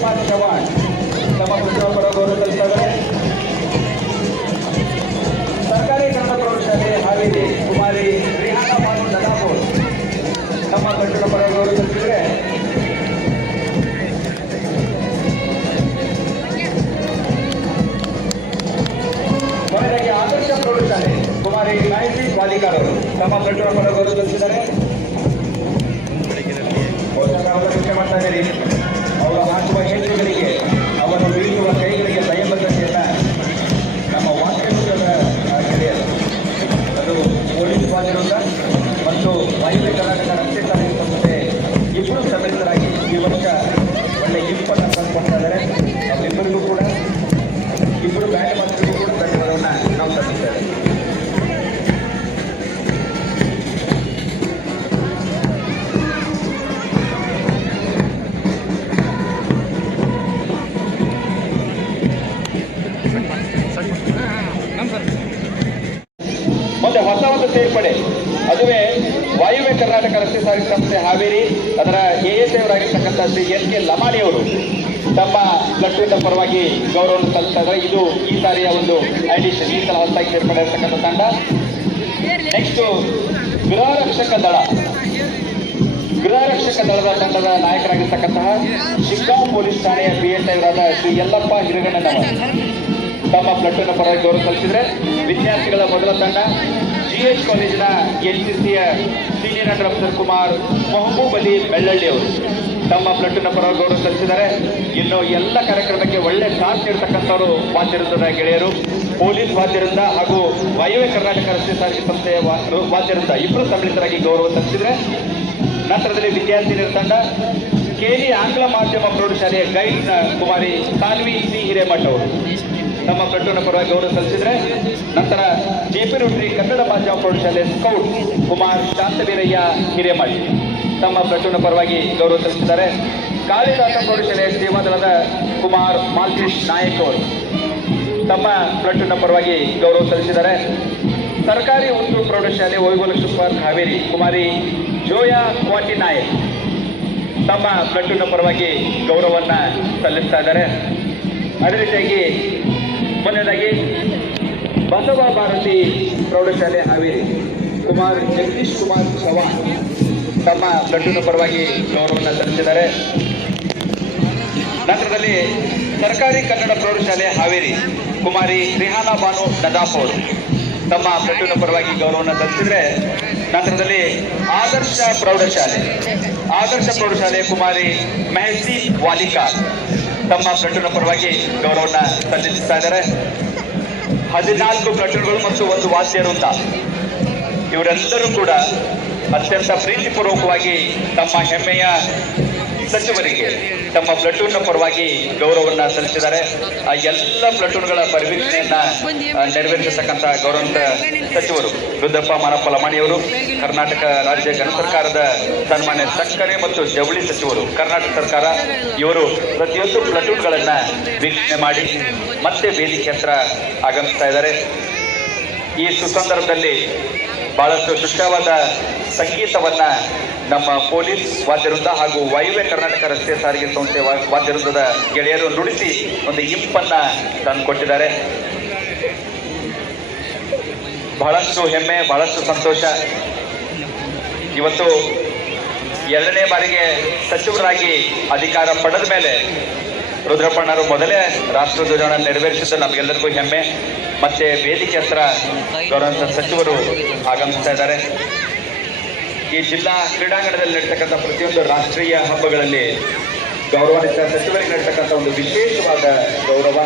ಕುಮಾರ್ ಚವಾಣ್ ತಮ್ಮ ಪ್ರತಿಯೊಬ್ಬರ ಗೌರವ ಸಲ್ಲಿಸಿದ್ದಾರೆ. ಸರ್ಕಾರಿ ಕನ್ನಡ ಪ್ರೌಢಶಾಲೆ ಹಾವೇರಿ ಕುಮಾರಿ ರಿಹಾನಾ ಬಾನು ನದಾಪುರ್ ತಮ್ಮ ಪ್ರತಿಯೊಬ್ಬರ ಗೌರವ ಸಲ್ಲಿಸಿದರೆ. ಕೊನೆಯದಾಗಿ ಆದರ್ಶ ಪ್ರೌಢಶಾಲೆ ಕುಮಾರಿ ಗಾಯತ್ರಿ ವಾಲಿಕಾರ್ ಅವರು ತಮ್ಮ ಪ್ರತಿಯೊಬ್ಬರ ಗೌರವ ಸಲ್ಲಿಸಿದ್ದಾರೆ. ಅವಲಂಬಿಕೆ ಮಾಡ್ತಾ ಇದ್ದೀರಿ. ಅವರು ಹಾಕುವ ಹೆಜ್ಜೆಗಳಿಗೆ ಅವರು ಬೀಳುವ ಕೈಗಳಿಗೆ ದಯಬದ್ಧತೆಯನ್ನು ನಮ್ಮ ವಾಕ್ಯದ ಗೆಳೆಯರು ಅದು ಪೊಲೀಸ್ ವಾದ್ಯರಿಂದ ಮತ್ತು ವಾಯುವ್ಯ ಕರ್ನಾಟಕ ರಸ್ತೆ ಸಾರಿಗೆ ಸಂಸ್ಥೆ ಇಬ್ಬರು ಸದಸ್ಯರಾಗಿ ಈ ವರ್ಷ ಒಳ್ಳೆ ಇಂಪನ್ನು ತಂದುಕೊಡ್ತಾ ಇದ್ದಾರೆ. ಅವರಿಬ್ಬರಿಗೂ ಕೂಡ ಇಬ್ಬರು ಬ್ಯಾಂಡ್ ಮಾಸ್ಟರ್ಗೂ ಕೂಡ ಧನ್ಯವಾದವನ್ನು ನಾವು ಸಲ್ಲಿಸ್ತೇವೆ. ಮುಂದೆ ಹೊಸ ಒಂದು ಸೇರ್ಪಡೆ, ಅದುವೇ ವಾಯುವ್ಯ ಕರ್ನಾಟಕ ರಸ್ತೆ ಸಾರಿಗೆ ಸಂಸ್ಥೆ ಹಾವೇರಿ ಅದರ ASI ಅವರಾಗಿರ್ತಕ್ಕಂಥ ಶ್ರೀ SK ಲಮಾಣಿ ಅವರು ತಮ್ಮ ಪ್ಲಟೂನ್ ಪರವಾಗಿ ಗೌರವವನ್ನು ಸಲ್ಲಿಸ್ತಾ ಇದ್ದಾರೆ. ಇದು ಈ ಸಾರಿಯ ಒಂದು ಅಡಿಷನ್, ಈ ಸಲ ಹೊಸದಾಗಿ ಸೇರ್ಪಡೆ ಇರತಕ್ಕಂಥ ತಂಡ. ನೆಕ್ಸ್ಟ್ ಗೃಹ ರಕ್ಷಕ ದಳದ ತಂಡದ ನಾಯಕರಾಗಿರ್ತಕ್ಕಂತಹ ಶಿಗ್ಗಾಂವ್ ಪೊಲೀಸ್ ಠಾಣೆಯ PSI ಅವರಾದ ಶ್ರೀ ಯಲ್ಲಪ್ಪ ಹಿರಗಣ್ಣನವರು ತಮ್ಮ ಪ್ಲಟೂನ್ ಪರವಾಗಿ ಗೌರವ ಸಲ್ಲಿಸಿದರೆ. ವಿದ್ಯಾರ್ಥಿಗಳ ಮೊದಲ ತಂಡ GH ಕಾಲೇಜಿನ NCCಯ senior under officer Kumar Mehboob Ali Bellalli ಅವರು ತಮ್ಮ ಪ್ಲಟೂನ್ ಪರವಾಗಿ ಗೌರವ ಸಲ್ಲಿಸಿದ್ದಾರೆ. ಇನ್ನು ಎಲ್ಲ ಕಾರ್ಯಕ್ರಮಕ್ಕೆ ಒಳ್ಳೆ ಸಾಥ್ ನೀಡತಕ್ಕಂಥವರು ವಾದ್ಯವೃಂದದ ಗೆಳೆಯರು, ಪೊಲೀಸ್ ವಾದ್ಯರಿಂದ ಹಾಗೂ ವಾಯುವ್ಯ ಕರ್ನಾಟಕ ರಸ್ತೆ ಸಾರಿಗೆ ಸಂಸ್ಥೆಯ ವಾದ್ಯರಿಂದ ಇಬ್ಬರು ಸಮ್ಮಿಳಿತರಾಗಿ ಗೌರವ ಸಲ್ಲಿಸಿದರೆ. ನಂತರದಲ್ಲಿ ವಿದ್ಯಾರ್ಥಿನಿಯರ ತಂಡ KD ಆಂಗ್ಲ ಮಾಧ್ಯಮ ಪ್ರೌಢಶಾಲೆಯ ಗೈಡ್ ಕುಮಾರಿ ಸಾನ್ವಿ C ಹಿರೇಮಠ್ ಅವರು ತಮ್ಮ ಪ್ಲಟೂನ್ ಪರವಾಗಿ ಗೌರವ ಸಲ್ಲಿಸಿದರೆ. ನಂತರ JP ರೋಟರಿ ಕನ್ನಡ ಮಾಧ್ಯಮ ಪ್ರೌಢಶಾಲೆ ಸ್ಕೌಟ್ ಕುಮಾರ್ ಶಾಂತವೀರಯ್ಯ ಹಿರೇಮಠ್ ತಮ್ಮ ಪ್ಲಟೂನ್ ಪರವಾಗಿ ಗೌರವ ಸಲ್ಲಿಸಿದ್ದಾರೆ. ಕಾಳಿದಾಸ ಪ್ರೌಢಶಾಲೆಯ ಸೇವಾದಳದ ಕುಮಾರ್ ಮಾಲ್ತೇಶ್ ನಾಯಕ್ ಅವರು ತಮ್ಮ ಪ್ಲಟೂನ್ ಪರವಾಗಿ ಗೌರವ ಸಲ್ಲಿಸಿದ್ದಾರೆ. ಸರ್ಕಾರಿ ಉರ್ದು ಪ್ರೌಢಶಾಲೆ ವೈಭವಲಕ್ಷ್ಮಿ ಪಾರ್ಕ್ ಹಾವೇರಿ ಕುಮಾರಿ ಜೋಯಾ ಕ್ವಾಟಿ ನಾಯಕ್ ತಮ್ಮ ಪ್ಲಟೂನ್ ಪರವಾಗಿ ಗೌರವವನ್ನು ಸಲ್ಲಿಸ್ತಾ ಇದ್ದಾರೆ. ಅದೇ ರೀತಿಯಾಗಿ ಮೊನ್ನೆದಾಗಿ ಬಸವ ಭಾರತಿ ಪ್ರೌಢಶಾಲೆ ಹಾವೇರಿ ಕುಮಾರ್ ಜಗದೀಶ್ ಕುಮಾರ್ ಚವಾಣ್ ತಮ್ಮ ಪ್ಲಟೂನ್ ಪರವಾಗಿ ಗೌರವವನ್ನು ಸಲ್ಲಿಸಿದ್ದಾರೆ. ನಂತರದಲ್ಲಿ ಸರ್ಕಾರಿ ಕನ್ನಡ ಪ್ರೌಢಶಾಲೆ ಹಾವೇರಿ ಕುಮಾರಿ ರಿಹಾನಾ ಬಾನು ನದಾಪುರ್ ತಮ್ಮ ಪ್ಲಟೂನ್ ಪರವಾಗಿ ಗೌರವವನ್ನು ಸಲ್ಲಿಸಿದರೆ. ನಂತರದಲ್ಲಿ ಆದರ್ಶ ಪ್ರೌಢಶಾಲೆ ಕುಮಾರಿ ಮೆಹಸಿ ವಾಲಿಕಾರ್ ತಮ್ಮ ಪ್ಲಟೂನ್ ಪರವಾಗಿ ಗೌರವವನ್ನು ಸಲ್ಲಿಸ್ತಾ ಇದ್ದಾರೆ. 14 ಪ್ಲಟೂನ್ಗಳು ಮತ್ತು ಒಂದು ವಾದ್ಯವೃಂದ ಇವರೆಲ್ಲರೂ ಕೂಡ ಅತ್ಯಂತ ಪ್ರೀತಿಪೂರ್ವಕವಾಗಿ ತಮ್ಮ ಹೆಮ್ಮೆಯ ಸಚಿವರಿಗೆ ತಮ್ಮ ಪ್ಲಟೂನ್ ಪರವಾಗಿ ಗೌರವವನ್ನು ಸಲ್ಲಿಸಿದ್ದಾರೆ. ಆ ಎಲ್ಲ ಪ್ಲಟೂನ್ಗಳ ಪರಿವೀಕ್ಷಣೆಯನ್ನ ನೆರವೇರಿಸತಕ್ಕಂಥ ಗೌರವಂತ ಸಚಿವರು ರುದ್ರಪ್ಪ ಮಾರಪ್ಪ ಲಮಾಣಿಯವರು, ಕರ್ನಾಟಕ ರಾಜ್ಯ ಘನ ಸರ್ಕಾರದ ಸನ್ಮಾನ್ಯ ಸಕ್ಕರೆ ಮತ್ತು ಜವಳಿ ಸಚಿವರು ಕರ್ನಾಟಕ ಸರ್ಕಾರ, ಇವರು ಪ್ರತಿಯೊಂದು ಪ್ಲಟೂನ್ಗಳನ್ನ ವೀಕ್ಷಣೆ ಮಾಡಿ ಮತ್ತೆ ವೇದಿಕೆ ಹತ್ರ ಆಗಮಿಸ್ತಾ ಇದ್ದಾರೆ. ಈ ಸುಸಂದರ್ಭದಲ್ಲಿ ಬಹಳಷ್ಟು ಸುಶ್ರಾವಾದ ಸಂಗೀತವನ್ನ ನಮ್ಮ ಪೊಲೀಸ್ ವಾದ್ಯವೃಂದ ಹಾಗೂ ವಾಯುವ್ಯ ಕರ್ನಾಟಕ ರಸ್ತೆ ಸಾರಿಗೆ ಸಂಸ್ಥೆ ವಾದ್ಯವೃಂದದ ಗೆಳೆಯರು ನುಡಿಸಿ ಒಂದು ಇಂಪನ್ನ ತಂದುಕೊಟ್ಟಿದ್ದಾರೆ. ಬಹಳಷ್ಟು ಹೆಮ್ಮೆ, ಬಹಳಷ್ಟು ಸಂತೋಷ. ಇವತ್ತು 2ನೇ ಬಾರಿಗೆ ಸಚಿವರಾಗಿ ಅಧಿಕಾರ ಪಡೆದ ಮೇಲೆ ರುದ್ರಪ್ಪಣ್ಣರು ಮೊದಲೇ ರಾಷ್ಟ್ರಧ್ವಜವನ್ನು ನೆರವೇರಿಸಿದ್ದು ನಮಗೆಲ್ಲರಿಗೂ ಹೆಮ್ಮೆ. ಮತ್ತೆ ವೇದಿಕೆ ಹತ್ರ ಗೌರವ ಸಚಿವರು ಆಗಮಿಸ್ತಾ ಇದ್ದಾರೆ. ಈ ಜಿಲ್ಲಾ ಕ್ರೀಡಾಂಗಣದಲ್ಲಿ ನಡೀತಕ್ಕಂಥ ಪ್ರತಿಯೊಂದು ರಾಷ್ಟ್ರೀಯ ಹಬ್ಬಗಳಲ್ಲಿ ಗೌರವಾನ್ವಿತ ಸಚಿವರಿಗೆ ನಡೀತಕ್ಕಂಥ ಒಂದು ವಿಶೇಷವಾದ ಗೌರವ.